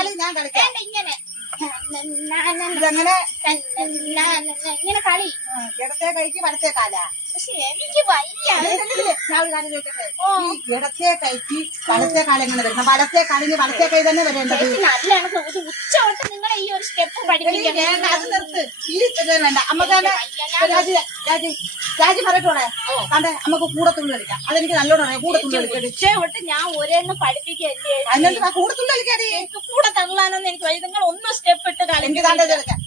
കളി ഞാൻ കളിക്കാം. ഇങ്ങനെ ഇതെങ്ങനെ ഇങ്ങനെ കളി ഇടത്തെ കൈക്ക് വലത്തെ കാലാ? പക്ഷെ എനിക്ക് വയ്യ. ഞാൻ ഒരു കാര്യം ചോദിക്കട്ടെ, ഈ ഇടത്തെ കൈക്ക് വലത്തെ കാലം എങ്ങനെ വരുന്നത്? വലത്തെ കാലിന് വലത്തെ കൈ തന്നെ വരേണ്ടത്. നല്ല ഉച്ച തൊട്ട് നിങ്ങളെ ഈ ഒരു സ്റ്റെപ്പ് പഠിപ്പിക്കാൻ വേണ്ട, അത് നിർത്ത്. ഈ ഇത് വേണ്ട. അമ്മക്ക് രാജി പറയട്ടോളെ, കണ്ടേ നമുക്ക് കൂടത്തുള്ളി കളിക്കാം. അതെനിക്ക് നല്ലോണം അറിയാം. കൂടത്തുള്ളി കളിക്കാം. ഉച്ച തൊട്ട് ഞാൻ ഒരെണ്ണം പഠിപ്പിക്കല്ലേ. അതിനകത്ത് കൂടത്തുള്ളി കളിക്കാതെ എനിക്ക് കൂടെ തള്ളാനൊന്നും എനിക്ക് വയ്യ. നിങ്ങൾ ഒന്ന് സ്റ്റെപ്പ് ഇട്ട് എനിക്ക് കണ്ടത് കളിക്കാം.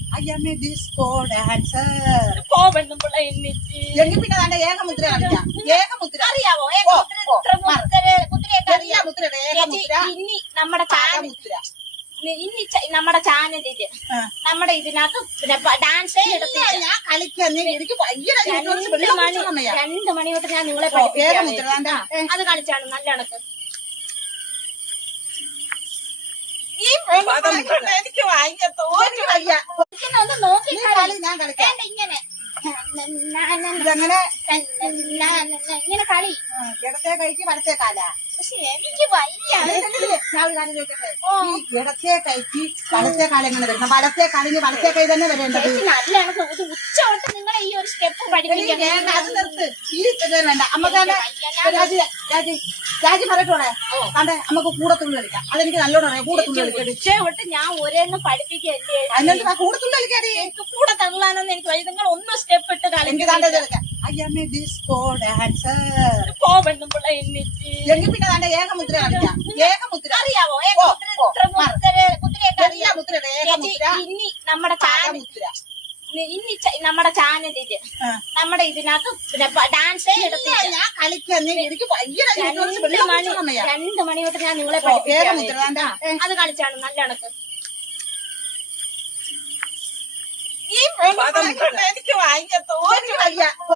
ഡിസ്കോ ഡാൻസർ പോവെന്നും പിള്ള എന്നിട്ട് എങ്കിൽ പിന്നെ തന്റെ ഏകമുദ്ര കളിക്കാം. ഏകമുദ്ര അറിയാവോ? ഇനി നമ്മുടെ മുദ്ര ഇനി നമ്മുടെ ചാനലില് നമ്മുടെ ഇതിനകത്ത് ഡാൻസേ എടുത്തില്ല. ഞാൻ കളിക്കാൻ എനിക്ക് ഭയങ്കര 2 മണി തൊട്ട് ഞാൻ നിങ്ങളെ പഠിപ്പിക്കാം. അത് കളിച്ചാണ് നല്ല കണക്ക്. എനിക്ക് ഭയങ്കര തോന്നി വയ്യ. ഒന്ന് നോക്കി ഞാൻ കളിക്കാം. ഇങ്ങനെ ഇതെങ്ങനെ ഇങ്ങനെ കളി ഇടത്തെ കൈക്ക് വലത്തെ കാലാ? പക്ഷെ എനിക്ക് വയ്യ. ഞാൻ ഒരു കാര്യം ചോദിക്കട്ടെ, ഈ ഇടത്തെ കൈക്ക് വലത്തെ കാലം എങ്ങനെ വരുന്നത്? വലത്തെ കാലിന് വലത്തെ കൈ തന്നെ വരേണ്ടത്. നല്ല കണക്ക് ഉച്ച തൊട്ട് നിങ്ങളെ ഈ ഒരു സ്റ്റെപ്പ് പഠിപ്പിക്കാൻ. വേണ്ട, അത് നിർത്ത്. ഈ ഇത് വേണ്ട. അമ്മക്ക് രാജി പറയട്ടോളെ, കണ്ടേ നമുക്ക് കൂടത്തുള്ളി കളിക്കാം. അതെനിക്ക് നല്ലോണം അറിയാം. കൂടത്തുള്ളി കളിക്കാം. ഉച്ച തൊട്ട് ഞാൻ ഒരെണ്ണം പഠിപ്പിക്കല്ലേ. അതിനകത്ത് കൂടത്തുള്ളി കളിക്കാതെ എനിക്ക് കൂടെ തള്ളാനൊന്നും എനിക്ക് വയ്യ. നിങ്ങൾ ഒന്ന് സ്റ്റെപ്പ് ഇട്ട് എനിക്ക് കണ്ടത് കളിക്കാം. ഡിസ്കോ ഡാൻസർ പോവെന്നും പിള്ള എന്നിട്ട് എങ്കിൽ പിന്നെ തന്റെ ഏകമുദ്ര കളിക്കാം. ഏകമുദ്ര അറിയാവോ? ഇനി നമ്മുടെ മുദ്ര ഇനി നമ്മുടെ ചാനലില് നമ്മുടെ ഇതിനകത്ത് ഡാൻസേ എടുത്തില്ല. ഞാൻ കളിക്കാൻ എനിക്ക് ഭയങ്കര 2 മണി തൊട്ട് ഞാൻ നിങ്ങളെ പഠിപ്പിക്കാം. അത് കളിച്ചാണ് നല്ല കണക്ക്. എനിക്ക് ഭയങ്കര തോന്നി വയ്യ.